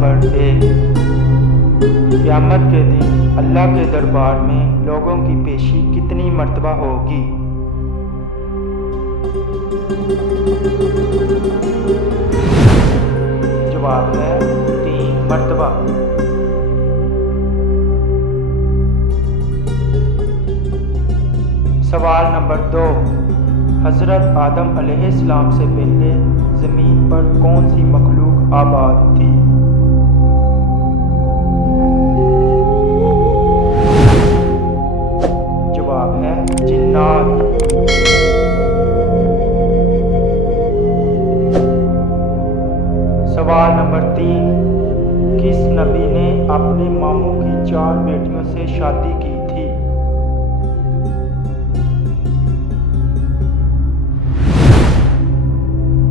Number 1، قیامت کے دن اللہ کے دربار میں لوگوں کی پیشی کتنی مرتبہ ہوگی؟ جواب ہے 3 مرتبہ۔ سوال نمبر 2، حضرت آدم علیہ السلام سے پہلے زمین پر کون سی مخلوق آباد تھی؟ جواب ہے جنات۔ سوال نمبر 3، کس نبی نے اپنے ماموں کی 4 بیٹیوں سے شادی کی تھی؟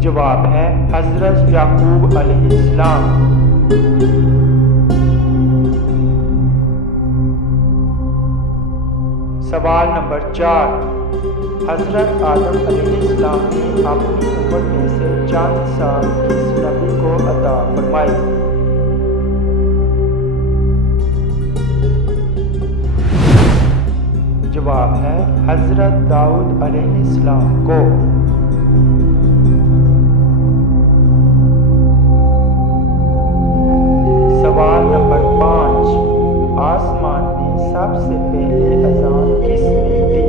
جواب ہے حضرت یعقوب علیہ السلام۔ سوال نمبر 4، حضرت آدم علیہ السلام نے اپنی عمر میں سے چند سال کس نبی کو عطا فرمائی؟ جواب ہے حضرت داؤد علیہ السلام کو۔ سوال نمبر 5، آسمان میں سب سے پہلے اذان کس نے دی؟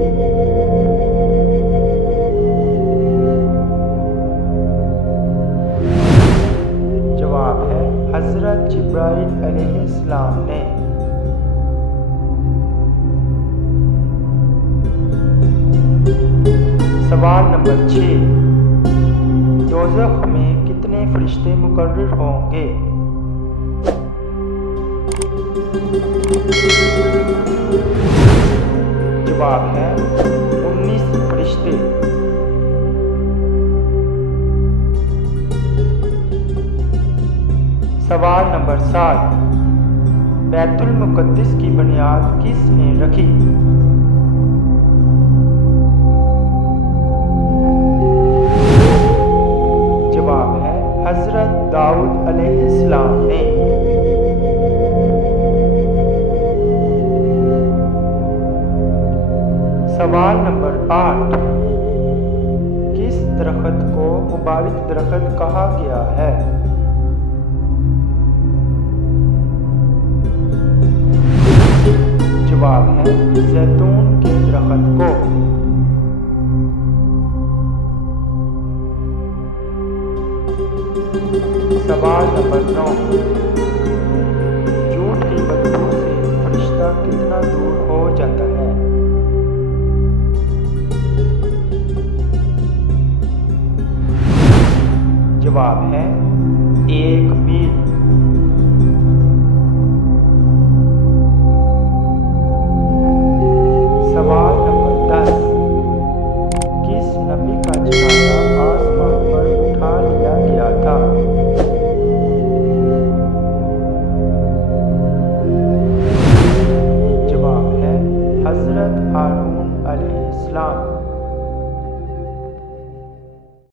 جواب ہے حضرت جبرائیل علیہ السلام نے۔ سوال نمبر 6، دوزخ میں کتنے فرشتے مقرر ہوں گے؟ جواب ہے 19 فرشتے۔ سوال نمبر 7، بیت المقدس کی بنیاد کس نے رکھی؟ جواب ہے حضرت داؤد علیہ السلام نے۔ سوال نمبر 8، کس درخت کو مبارک درخت کہا گیا ہے؟ جواب ہے زیتون کے درخت کو۔ سوال نمبر 9، جھوٹ کی بدبو سے فرشتہ کتنا دور ہو جاتا ہے؟ جواب ہے